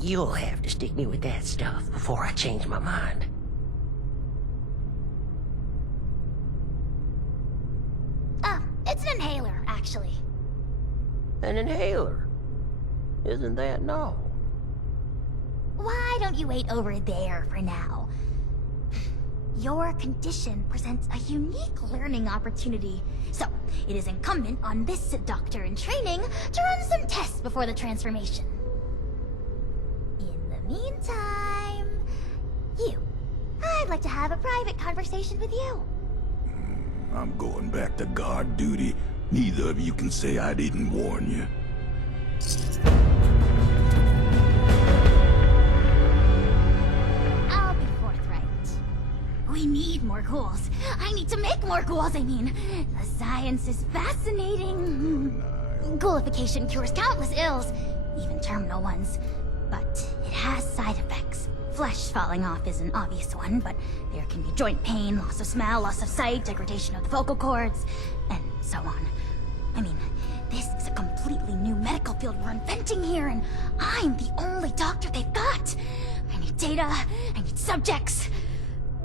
You'll have to stick me with that stuff before I change my mind. It's an inhaler, actually. An inhaler? Isn't that no? Why don't you wait over there for now? Your condition presents a unique learning opportunity, so it is incumbent on this doctor in training to run some tests before the transformation. In the meantime, I'd like to have a private conversation with you. I'm going back to guard duty. Neither of you can say I didn't warn you. I'll be forthright. We need more ghouls. I need to make more ghouls, I mean. The science is fascinating. Ghoulification cures countless ills, even terminal ones. But it has side effects. Flesh falling off is an obvious one, but there can be joint pain, loss of smell, loss of sight, degradation of the vocal cords, and so on. I mean, this is a completely new medical field we're inventing here, and I'm the only doctor they've got. I need data, I need subjects.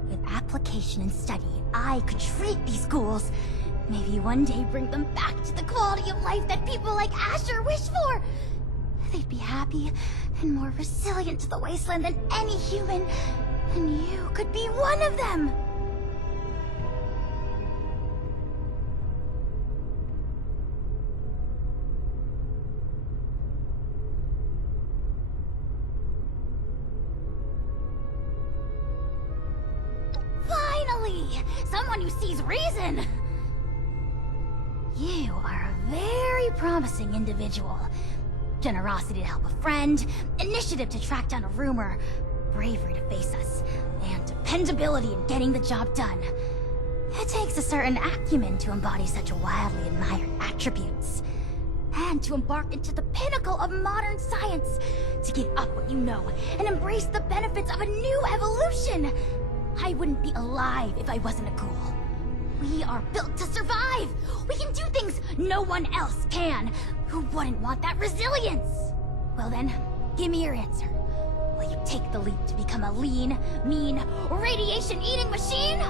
With application and study, I could treat these ghouls. Maybe one day bring them back to the quality of life that people like Asher wish for. They'd be happy and more resilient to the wasteland than any human. And you could be one of them! Finally! Someone who sees reason! You are a very promising individual. Generosity to help a friend, initiative to track down a rumor, bravery to face us, and dependability in getting the job done. It takes a certain acumen to embody such wildly admired attributes. And to embark into the pinnacle of modern science, to give up what you know and embrace the benefits of a new evolution. I wouldn't be alive if I wasn't a ghoul. We are built to survive! We can do things no one else can! Who wouldn't want that resilience? Well then, give me your answer. Will you take the leap to become a lean, mean, radiation-eating machine?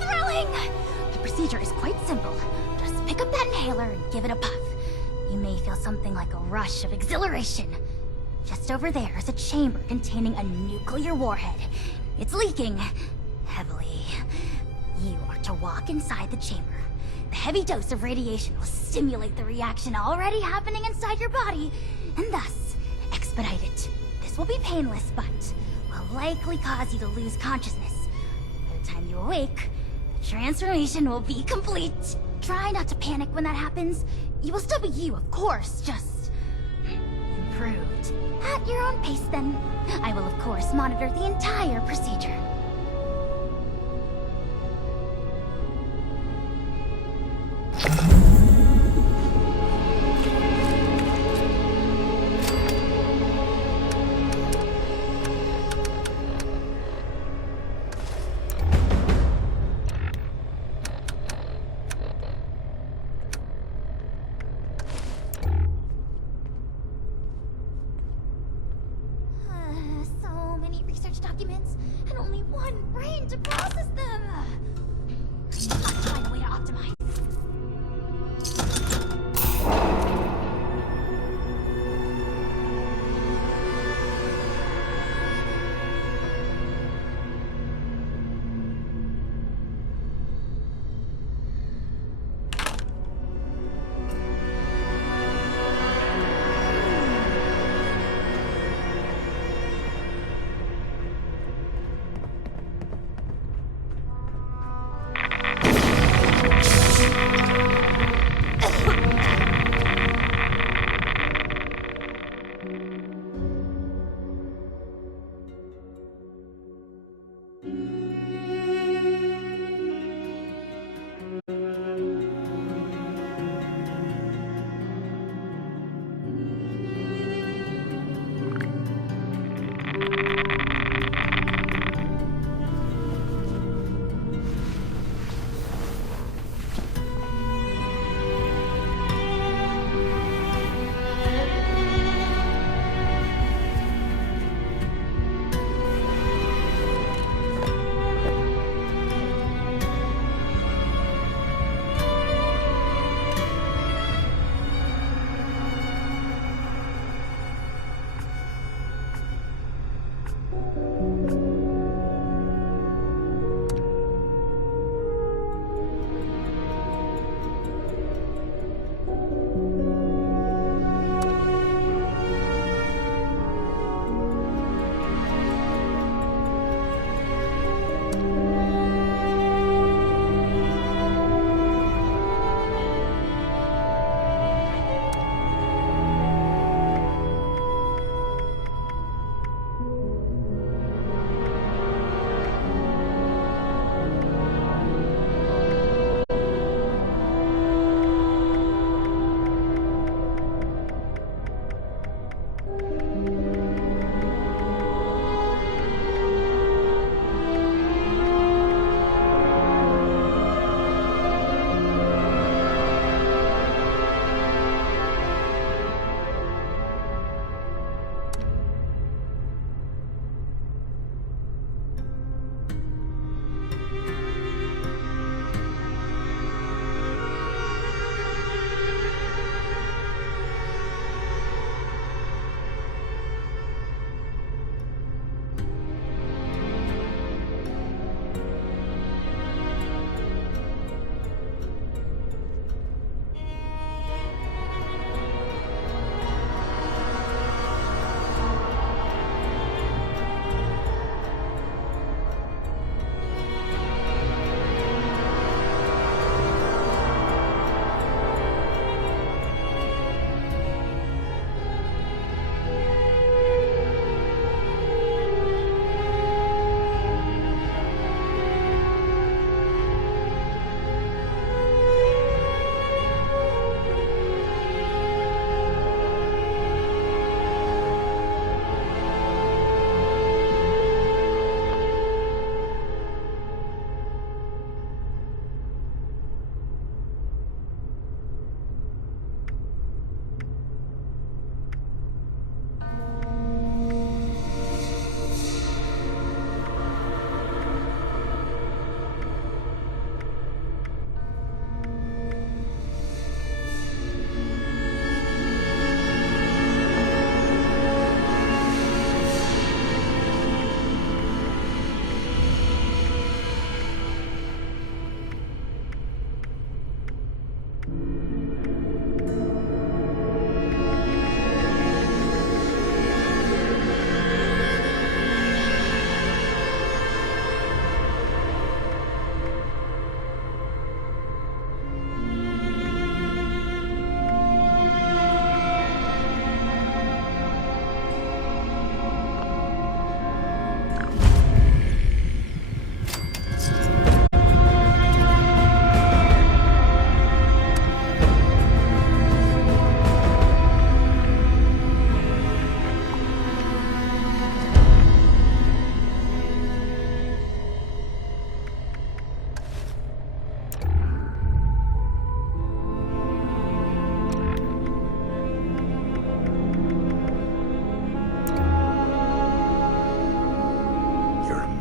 Thrilling! The procedure is quite simple. Just pick up that inhaler and give it a puff. You may feel something like a rush of exhilaration. Just over there is a chamber containing a nuclear warhead. It's leaking heavily. You are to walk inside the chamber. The heavy dose of radiation will stimulate the reaction already happening inside your body, and thus expedite it. This will be painless, but will likely cause you to lose consciousness. By the time you awake, the transformation will be complete. Try not to panic when that happens. You will still be you, of course, just improved. At your own pace, then. I will, of course, monitor the entire procedure. So many research documents, and only one brain to process them! Let's find a way to optimize.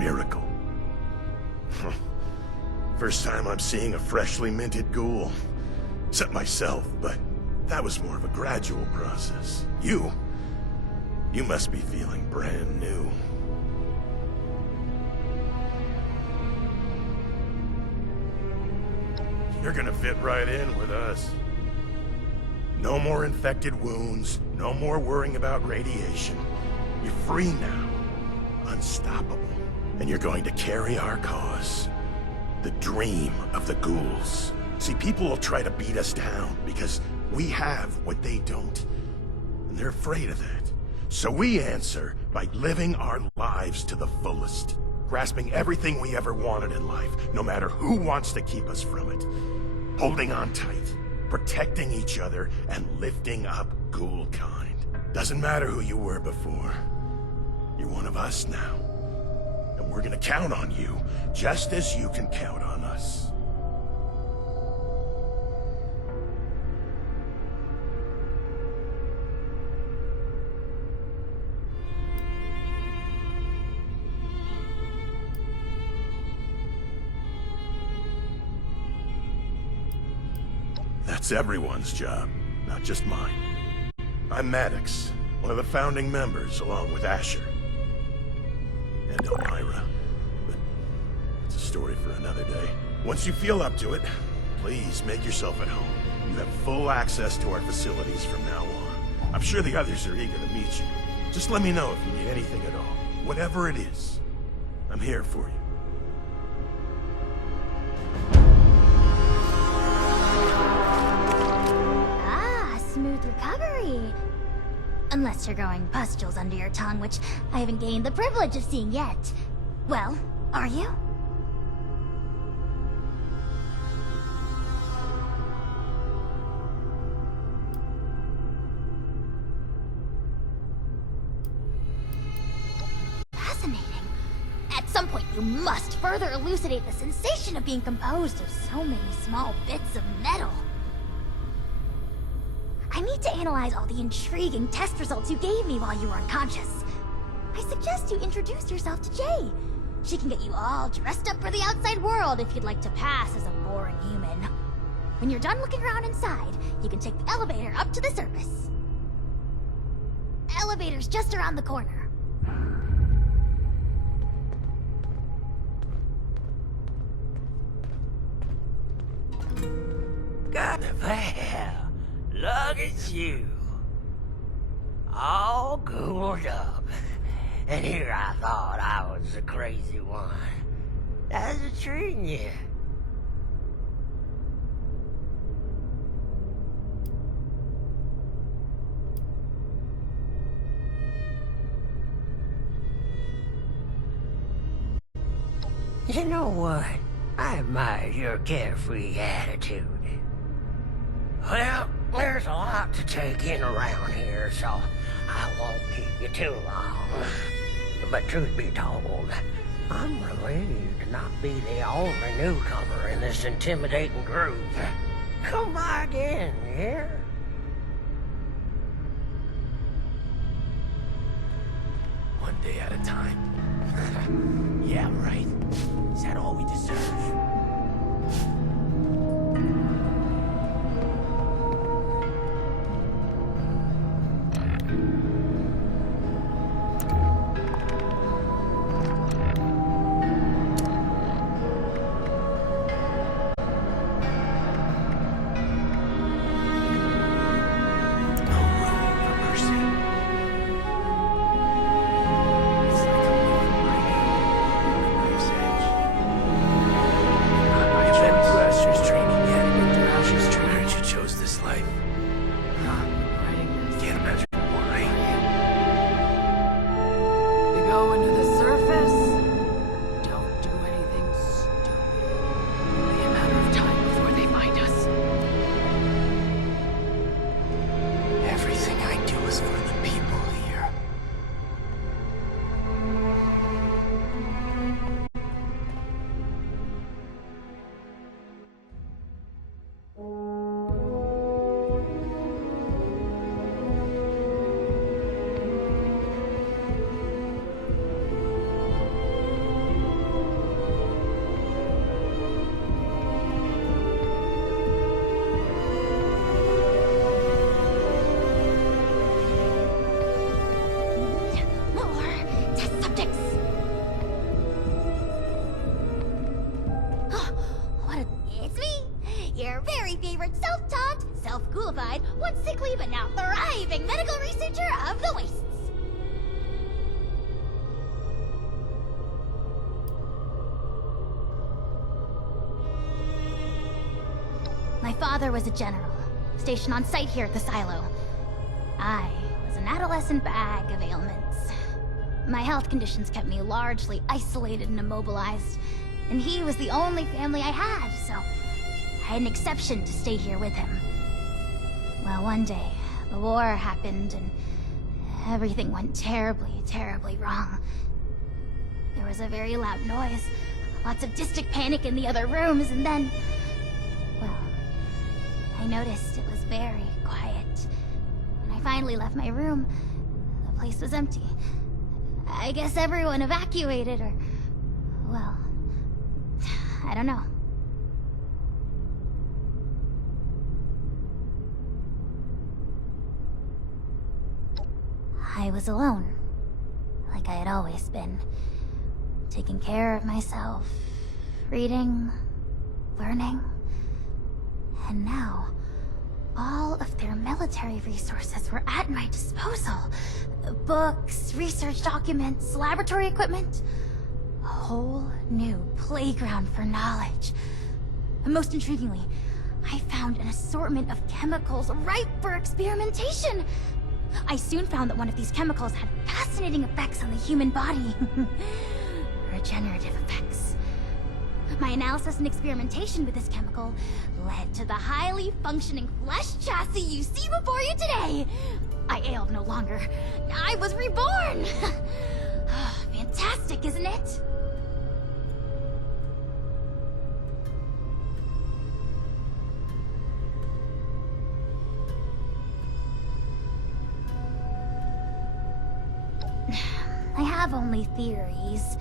miracle. First time I'm seeing a freshly minted ghoul. Except myself, but that was more of a gradual process. You must be feeling brand new. You're gonna fit right in with us. No more infected wounds, no more worrying about radiation. You're free now, unstoppable. And you're going to carry our cause. The dream of the ghouls. See, people will try to beat us down because we have what they don't. And they're afraid of that. So we answer by living our lives to the fullest. Grasping everything we ever wanted in life, no matter who wants to keep us from it. Holding on tight, protecting each other, and lifting up ghoul kind. Doesn't matter who you were before. You're one of us now. And we're gonna count on you, just as you can count on us. That's everyone's job, not just mine. I'm Maddox, one of the founding members, along with Asher. And Elmira. But it's a story for another day. Once you feel up to it, please make yourself at home. You have full access to our facilities from now on. I'm sure the others are eager to meet you. Just let me know if you need anything at all. Whatever it is, I'm here for you. Smooth recovery. Unless you're growing pustules under your tongue, which I haven't gained the privilege of seeing yet. Well, are you? Fascinating. At some point, you must further elucidate the sensation of being composed of so many small bits of metal. I need to analyze all the intriguing test results you gave me while you were unconscious. I suggest you introduce yourself to Jay. She can get you all dressed up for the outside world if you'd like to pass as a boring human. When you're done looking around inside, you can take the elevator up to the surface. Elevator's just around the corner. God, well, look at you. All ghouled up. And here I thought I was the crazy one. How's it treating you? You know what? I admire your carefree attitude. Well, there's a lot to take in around here, so I won't keep you too long. But truth be told, I'm relieved to not be the only newcomer in this intimidating group. Come by again, you hear? One day at a time. Yeah, right. Is that all we deserve? favorite self-taught, self-ghoulified, once sickly but now thriving medical researcher of the Wastes. My father was a general, stationed on site here at the silo. I was an adolescent bag of ailments. My health conditions kept me largely isolated and immobilized, and he was the only family I had, so I had an exception to stay here with him. Well, one day, the war happened, and everything went terribly, terribly wrong. There was a very loud noise, lots of distant panic in the other rooms, and then... well, I noticed it was very quiet. When I finally left my room, the place was empty. I guess everyone evacuated, or... well... I don't know. I was alone. Like I had always been. Taking care of myself. Reading. Learning. And now... all of their military resources were at my disposal. Books, research documents, laboratory equipment. A whole new playground for knowledge. And most intriguingly, I found an assortment of chemicals ripe for experimentation. I soon found that one of these chemicals had fascinating effects on the human body. Regenerative effects. My analysis and experimentation with this chemical led to the highly functioning flesh chassis you see before you today. I ailed no longer. I was reborn! Fantastic, isn't it? I have only theories.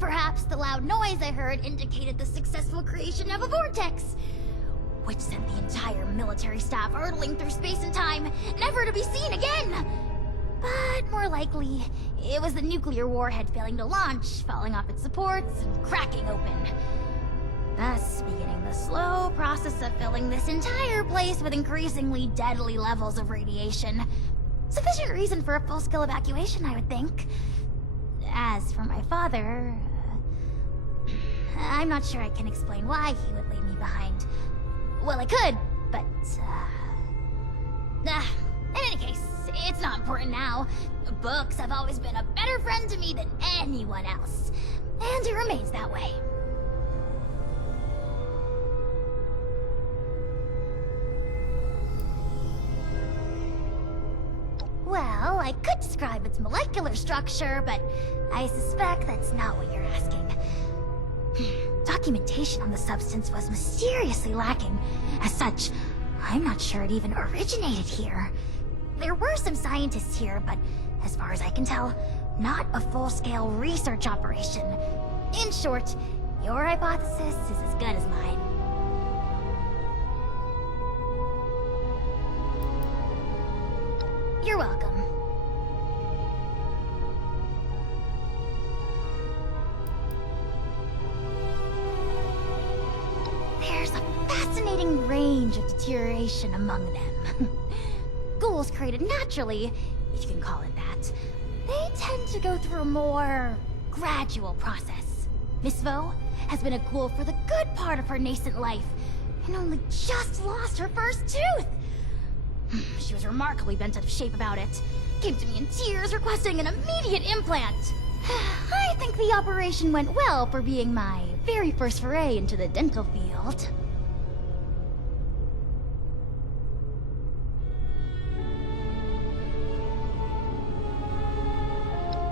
Perhaps the loud noise I heard indicated the successful creation of a vortex, which sent the entire military staff hurtling through space and time, never to be seen again. But more likely, it was the nuclear warhead failing to launch, falling off its supports, and cracking open. Thus beginning the slow process of filling this entire place with increasingly deadly levels of radiation. Sufficient reason for a full-scale evacuation, I would think. As for my father... I'm not sure I can explain why he would leave me behind. Well, I could, but... in any case, it's not important now. Books have always been a better friend to me than anyone else. And it remains that way. Well, I could describe its molecular structure, but I suspect that's not what you're asking. Documentation on the substance was mysteriously lacking. As such, I'm not sure it even originated here. There were some scientists here, but as far as I can tell, not a full-scale research operation. In short, your hypothesis is as good as mine. You're welcome. There's a fascinating range of deterioration among them. Ghouls created naturally, if you can call it that, they tend to go through a more gradual process. Miss Vo has been a ghoul for the good part of her nascent life, and only just lost her first tooth. She was remarkably bent out of shape about it. Came to me in tears requesting an immediate implant. I think the operation went well for being my very first foray into the dental field.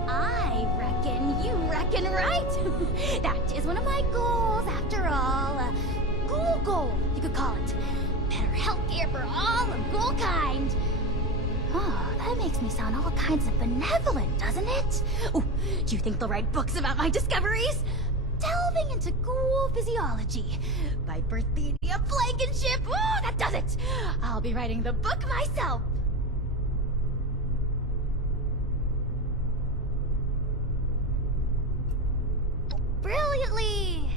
I reckon you reckon right. That is one of my goals after all. A ghoul goal, you could call it. Better healthcare for all of ghoul kind. Oh, that makes me sound all kinds of benevolent, doesn't it? Oh, do you think they'll write books about my discoveries? Delving into ghoul physiology by Berthenia Blankenship. Oh, that does it! I'll be writing the book myself. Brilliantly.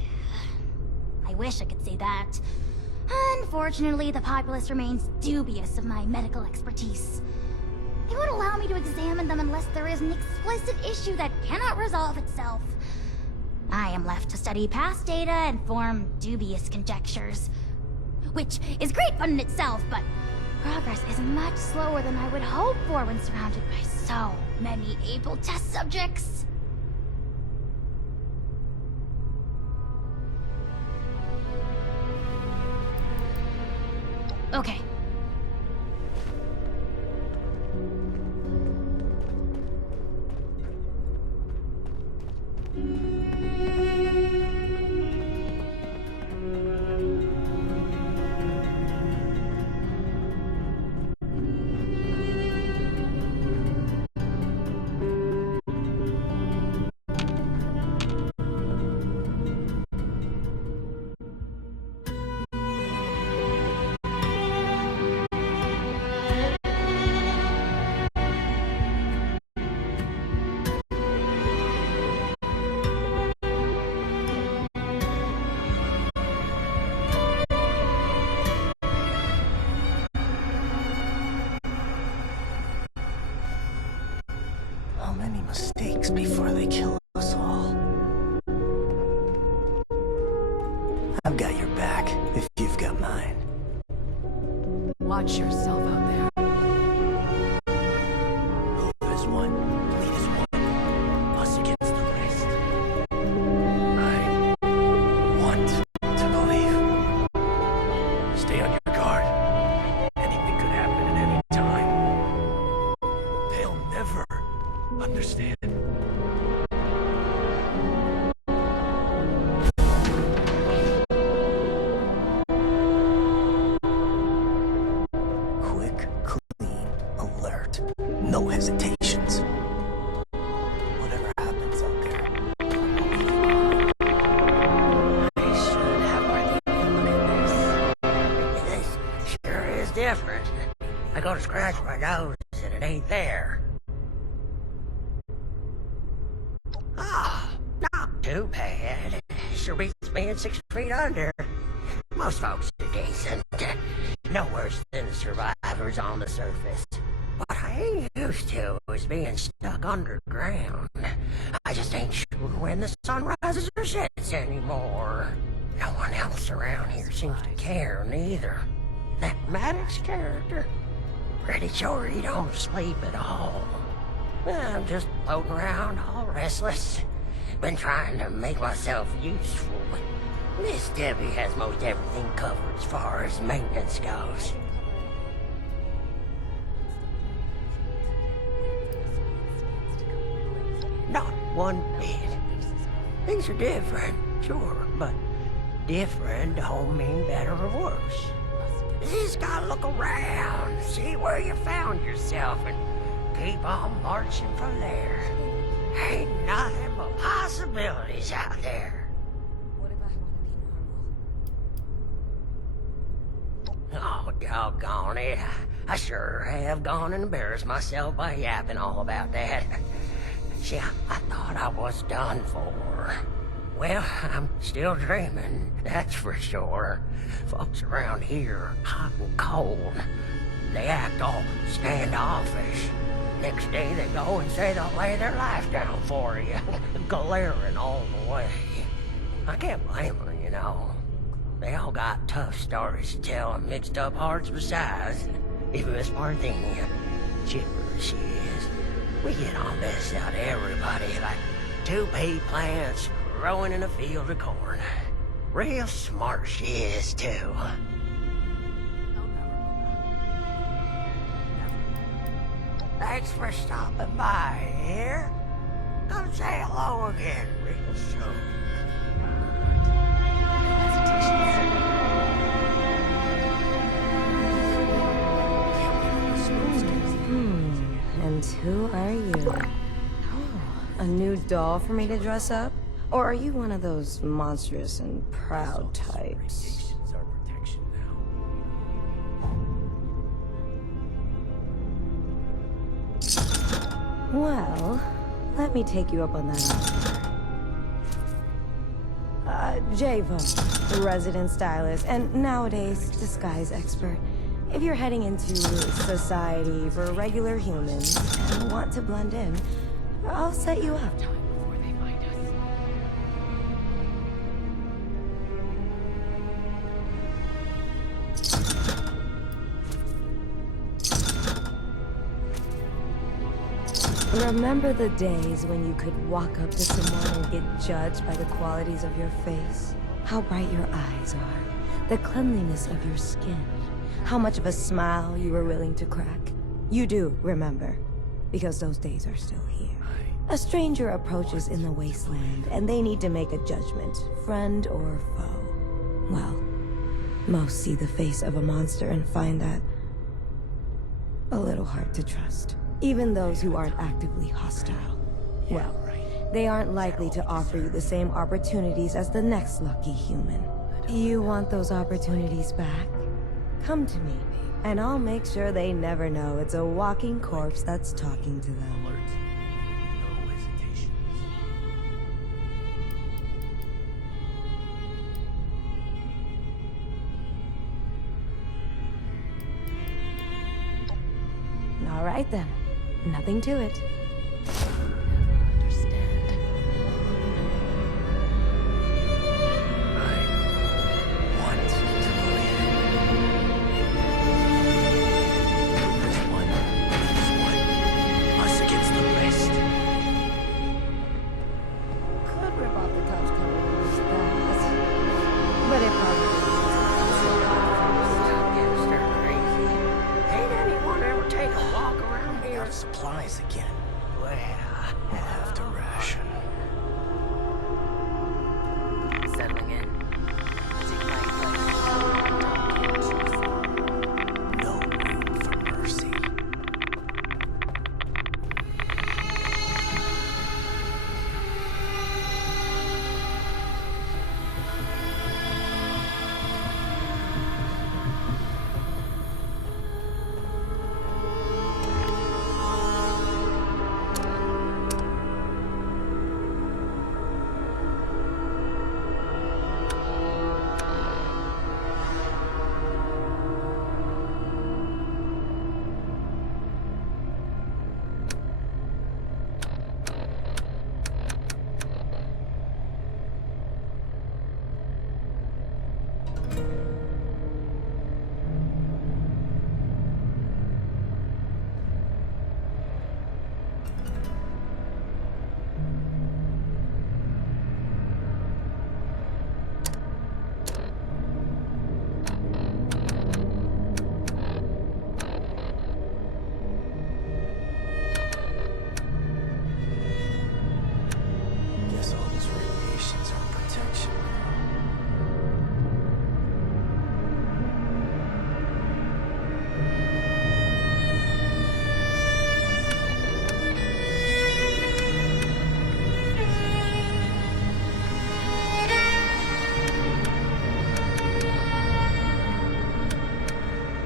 I wish I could say that. Unfortunately, the populace remains dubious of my medical expertise. They won't allow me to examine them unless there is an explicit issue that cannot resolve itself. I am left to study past data and form dubious conjectures. Which is great fun in itself, but progress is much slower than I would hope for when surrounded by so many able test subjects. Okay. How many mistakes before they kill us all? I've got your back, if you've got mine. Watch yourself out there. Hope is one, bleed is one. Us against the rest. I want to believe. Stay on your guard. Anything could happen at any time. They'll never understand. Quick, clean, alert. No hesitations. Whatever happens out there, I should have more than this sure is different. I go to scratch my nose and it ain't there. Ah, not too bad. Sure beats being 6 feet under. Most folks are decent. No worse than the survivors on the surface. What I ain't used to is being stuck underground. I just ain't sure when the sun rises or sets anymore. No one else around here seems to care neither. That Maddox character, pretty sure he don't sleep at all. I'm just floating around all restless. Been trying to make myself useful, but Miss Debbie has most everything covered as far as maintenance goes. Not one bit. Things are different, sure, but different don't mean better or worse. You just gotta look around, see where you found yourself, and keep on marching from there. Ain't nothing but possibilities out there. What if I want to be normal? Oh, doggone it. I sure have gone and embarrassed myself by yapping all about that. See, I thought I was done for. Well, I'm still dreaming, that's for sure. Folks around here, hot and cold, they act all standoffish. Next day they go and say they'll lay their life down for you, glaring all the way. I can't blame her, you know. They all got tough stories to tell and mixed up hearts besides. Even Miss Parthenia, chipper as she is, we get on this out of everybody like 2 pea plants growing in a field of corn. Real smart she is, too. Thanks for stopping by here. Come say hello again real soon. And who are you? A new doll for me to dress up? Or are you one of those monstrous and proud types? Radiation's our protection now. Well, let me take you up on that offer. Javo, resident stylist, and nowadays disguise expert. If you're heading into society for regular humans and want to blend in, I'll set you up. Before they find us. Remember the days when you could walk up to someone and get judged by the qualities of your face? How bright your eyes are, the cleanliness of your skin, how much of a smile you were willing to crack. You do remember, because those days are still here. A stranger approaches in the wasteland, and they need to make a judgment, friend or foe. Well, most see the face of a monster and find that a little hard to trust. Even those who aren't actively hostile. Well, they aren't likely to offer you the same opportunities as the next lucky human. You want those opportunities back? Come to me, and I'll make sure they never know it's a walking corpse that's talking to them. No hesitations. All right then. Nothing to it. Understand. I want to believe. There's one. Us against the rest. Could rip off the touch cover fast, but it probably Stop getting stir crazy. Ain't anyone ever take a walk around here? Out of supplies again. Well, We'll have to ration. Settling in. Take my place. Don't get juicy. No room for mercy. Guess all these radiations are protection.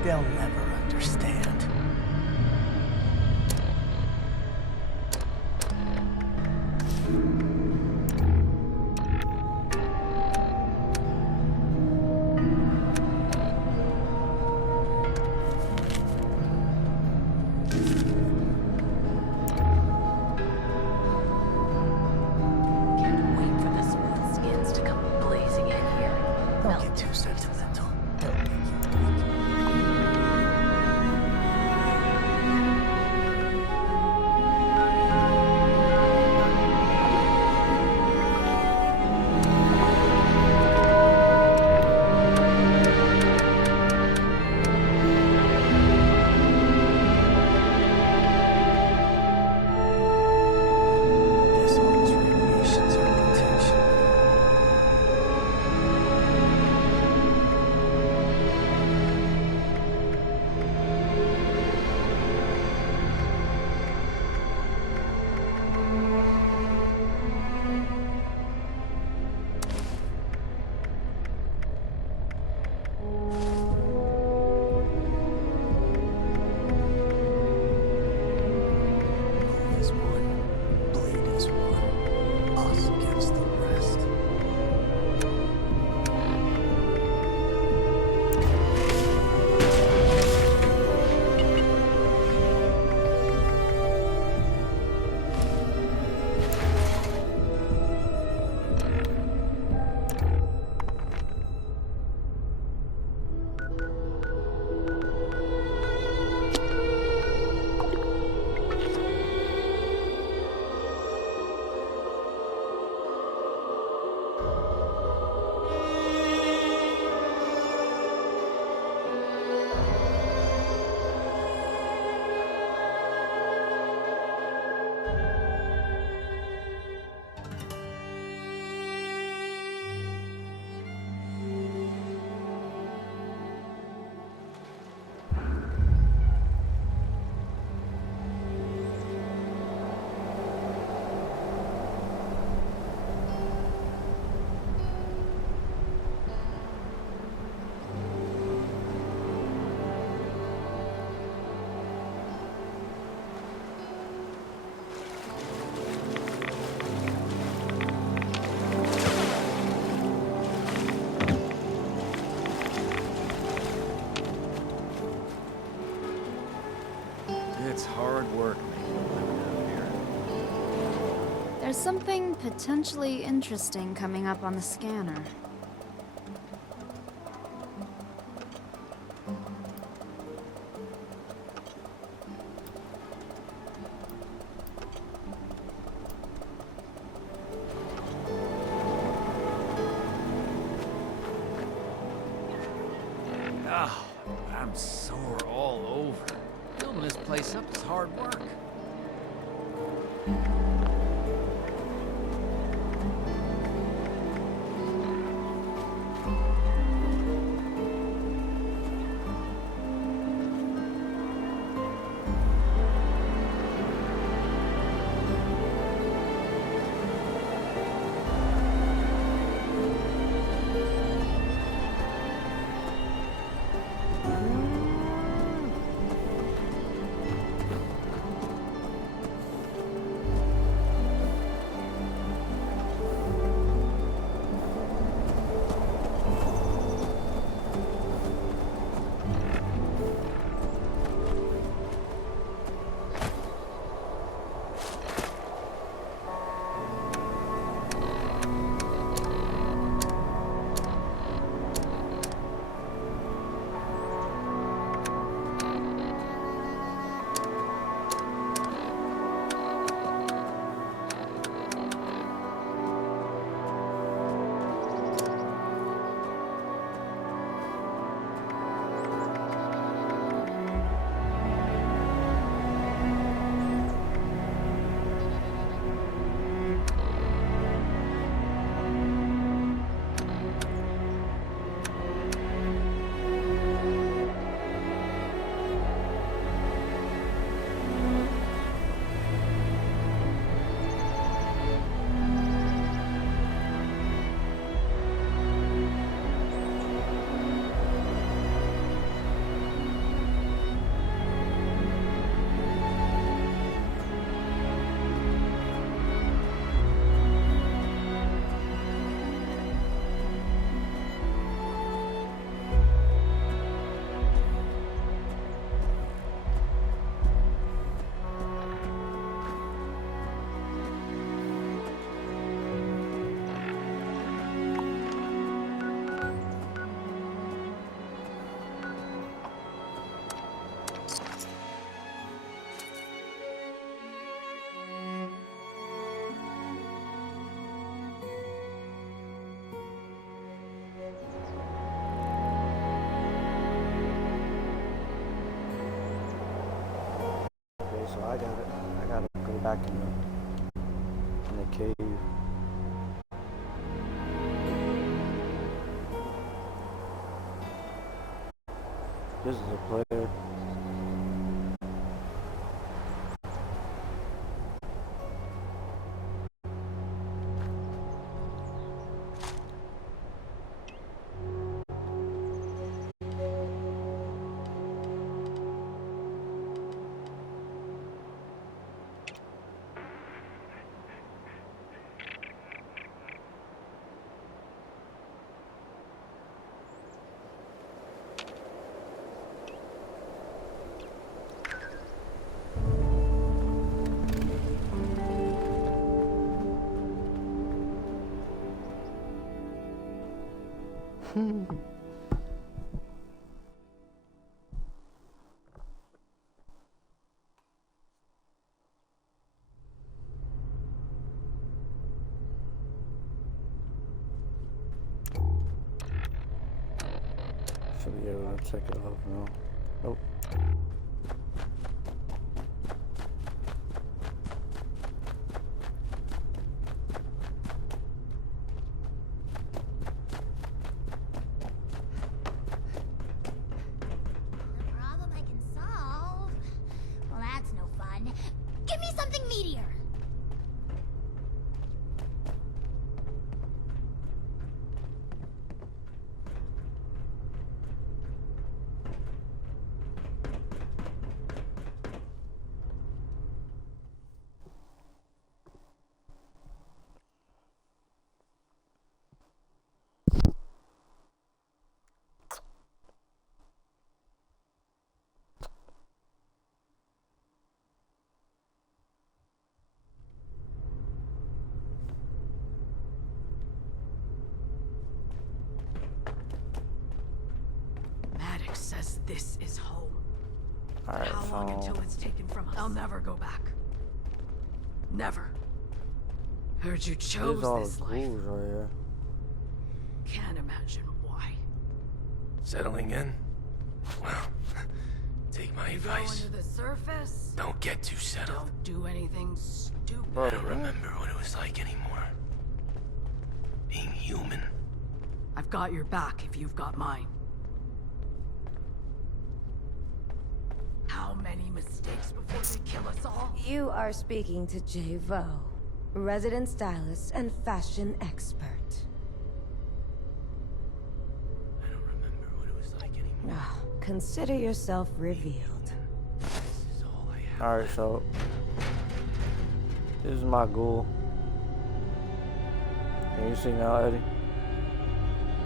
They'll never understand. Can't wait for the smooth skins to come blazing in here. Don't get too sentimental. They'll make you weak. something potentially interesting coming up on the scanner. Oh, I'm sore all over. Filling this place up is hard work. So I gotta go back in the cave. This is a player. Should be able to check it off now. Nope. A problem I can solve? Well, that's no fun. Give me something meatier. this is home. Alright, How long until so it's taken from us? I'll never go back. Never. Heard you chose there's all this the life. ghouls right here. Can't imagine why. Settling in? Well, take my You go advice. into the surface. Don't get too settled. Don't do anything stupid. Bro, I don't remember what it was like anymore. Being human. I've got your back if you've got mine. How many mistakes before they kill us all? You are speaking to Jay Vo, resident stylist and fashion expert. I don't remember what it was like anymore. Ah, consider yourself revealed. This is all I have. Alright, so this is my ghoul. Can you see now, Eddie?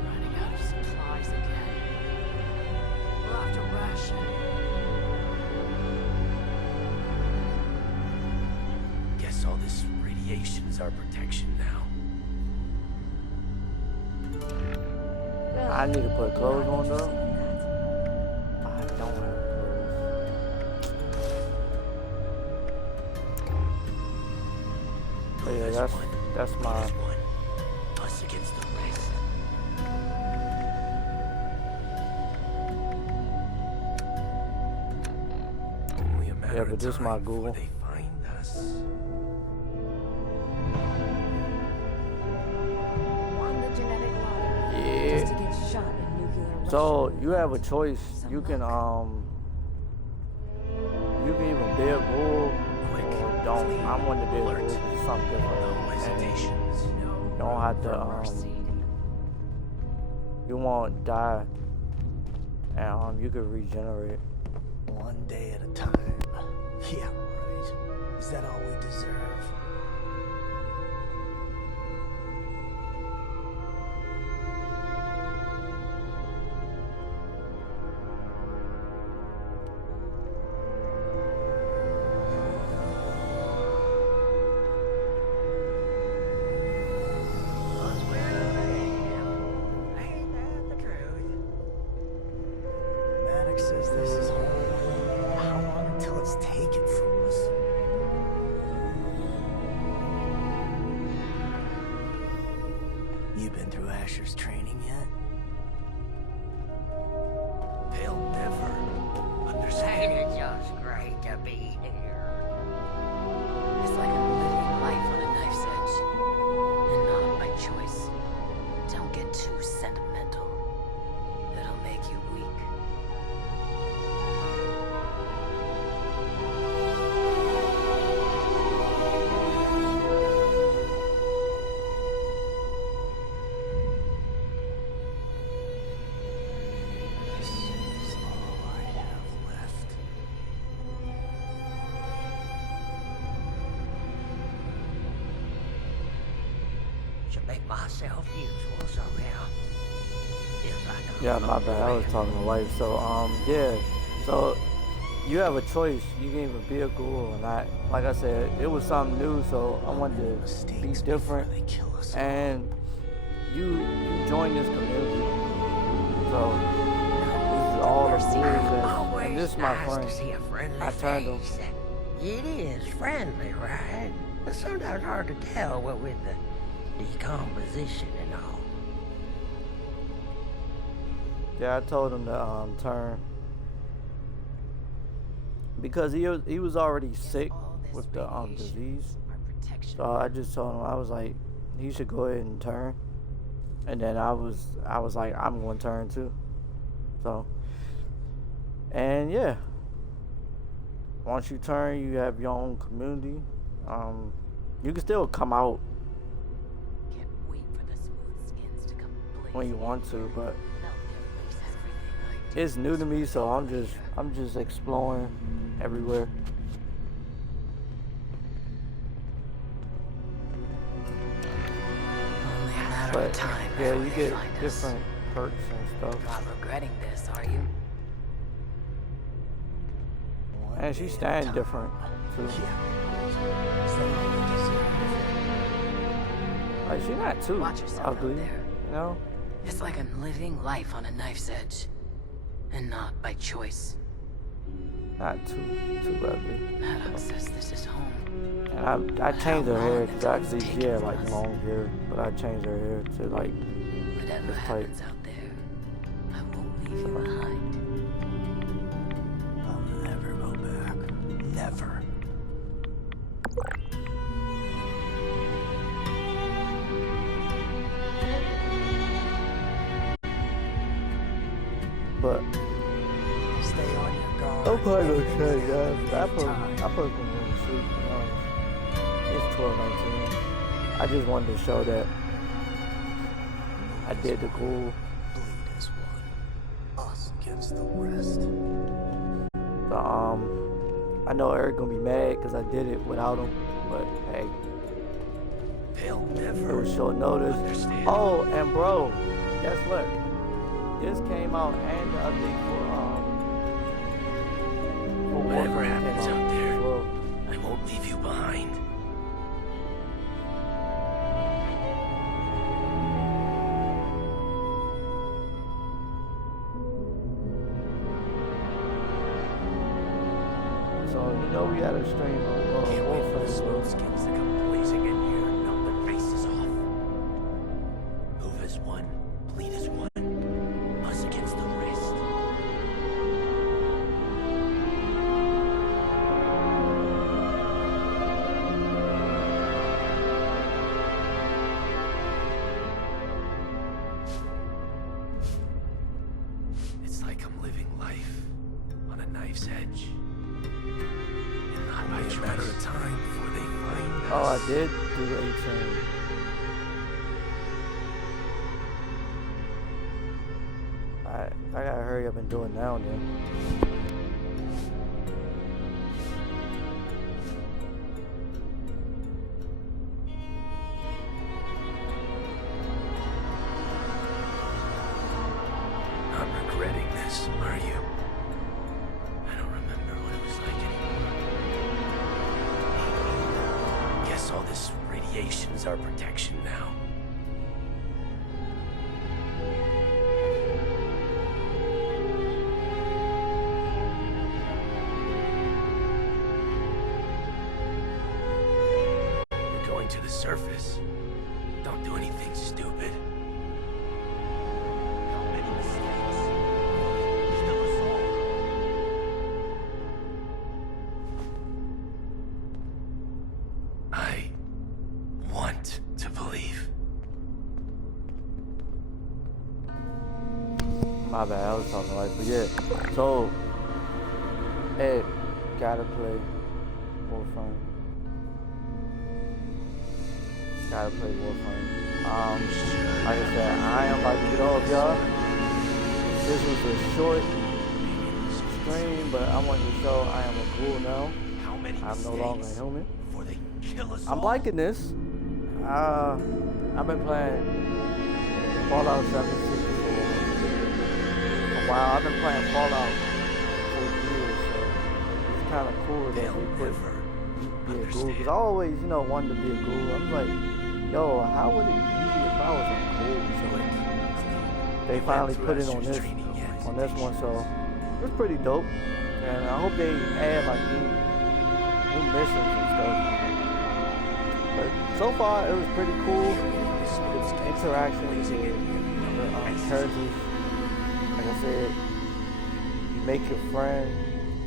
Running out of supplies again. We'll have to ration. Guess all this radiation is our protection now. I need to put clothes on though. That. I don't have clothes. But yeah, that's my. There's one. Us against the rest. Only a matter Yeah, of but this time my before Google. they find us. Won the genetic lottery Yeah. just to get shot in nuclear So Russia. you have a choice. You can either be a ghoul Quick, or don't. clean, I'm one to be a ghoul. alert. It's something different. No And hesitations. you don't have to Mercy. you won't die, and you could regenerate. One day at a time. Yeah, right. Is that all we deserve? Ain't that the truth? Maddox says this is home. How long until it's taken from us? You been through Asher's training yet? They'll never understand. Ain't it just great to be here? It's like I'm living life on a knife's edge. And not by choice. Don't get too sentimental. It'll make you weak. This is all I have left. Should make myself useful somehow. Yes, I know. Yeah, my bad. I was talking to wife. So yeah. So you have a choice. You can either be a ghoul or not. Like I said, it was something new, so I wanted to be Mistakes different. before they kill us all. And you join this community. So this is all the ghouls and this is my Nice friend. to see a friendly I turned him. face. It is friendly, right? But sometimes hard to tell what with the decomposition and all. Yeah, I told him to turn because he was already sick with the disease. So I just told him, I was like, he should go ahead and turn. And then I was like, I'm going to turn too. So, and yeah, once you turn, you have your own community. You can still come out Can't wait for the smooth skins to come blazing. when you want to, but Melt their face. Everything I do. it's new to me, so I'm just exploring everywhere. Only a matter But of time yeah, before you they get find us. different perks and stuff. Not regretting this, are you? One And day she's at a staying time. different too. Yeah. Is that all we deserve? Like she's not too Watch yourself out ugly, there. you know. It's like I'm living life on a knife's edge. and not by choice. Not too ugly. Maddox says this is home. And I changed her hair because actually she had like long hair, but I changed her hair to like Whatever this type. happens out there, I won't leave you behind. I'll never go back. Never. But Stay on your guard. I'm probably gonna change Take that. I your put time. them to sleep. It's 12:19. I just wanted to show that I did the cool. Bleed as one. Us against the rest. I know Eric gonna be mad because I did it without him, but hey, They'll it never was short notice. understand. Oh, and bro, guess what? This came out and the update for Whatever Warframe happens came out there, as well. I won't leave you behind. So you know we had a stream on Can't wait for the Warframe. smooth skins to come blazing in here and knock their faces off. Move as one, bleed as one. Us against the rest. It's like I'm living life on a knife's edge. And not by a matter of time before they find us. Oh, I did do 18. I gotta hurry up and do it now then. Not regretting this, are you? I don't remember what it was like anymore. Guess all this radiation's our protection now. You're going to the surface. Don't do anything stupid. How many mistakes? Kill us all. I want to believe. My bad, I was talking like, but yeah. So, Ed, gotta play Warframe. Gotta play Warframe. Like I said, I am about to get off, y'all. This was a short stream, but I wanted to show I am a ghoul now. How many I'm no longer a mistakes human. before they kill us I'm all? liking this. I've been playing Fallout 76 for a while. I've been playing Fallout for years, so it's kind of cool that They'll they put never be a ghoul. understand. Because I always, wanted to be a ghoul. I'm like, yo, how would it be if I was a ghoul? So they finally put it on this one, so it's pretty dope. And I hope they add like new missions and stuff. But so far, it was pretty cool. The interaction with the characters. Like I said, you make your friend.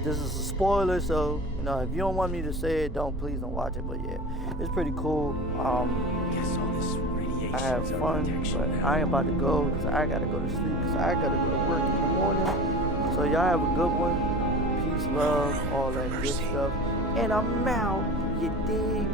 This is a spoiler, so if you don't want me to say it, please don't watch it. But yeah, it's pretty cool. Guess all this radiation's I have our fun, protection but now. I am about to go because I gotta go to sleep because I gotta go to work in the morning. So y'all have a good one. Peace, love, all that good stuff. And I'm out. You dig?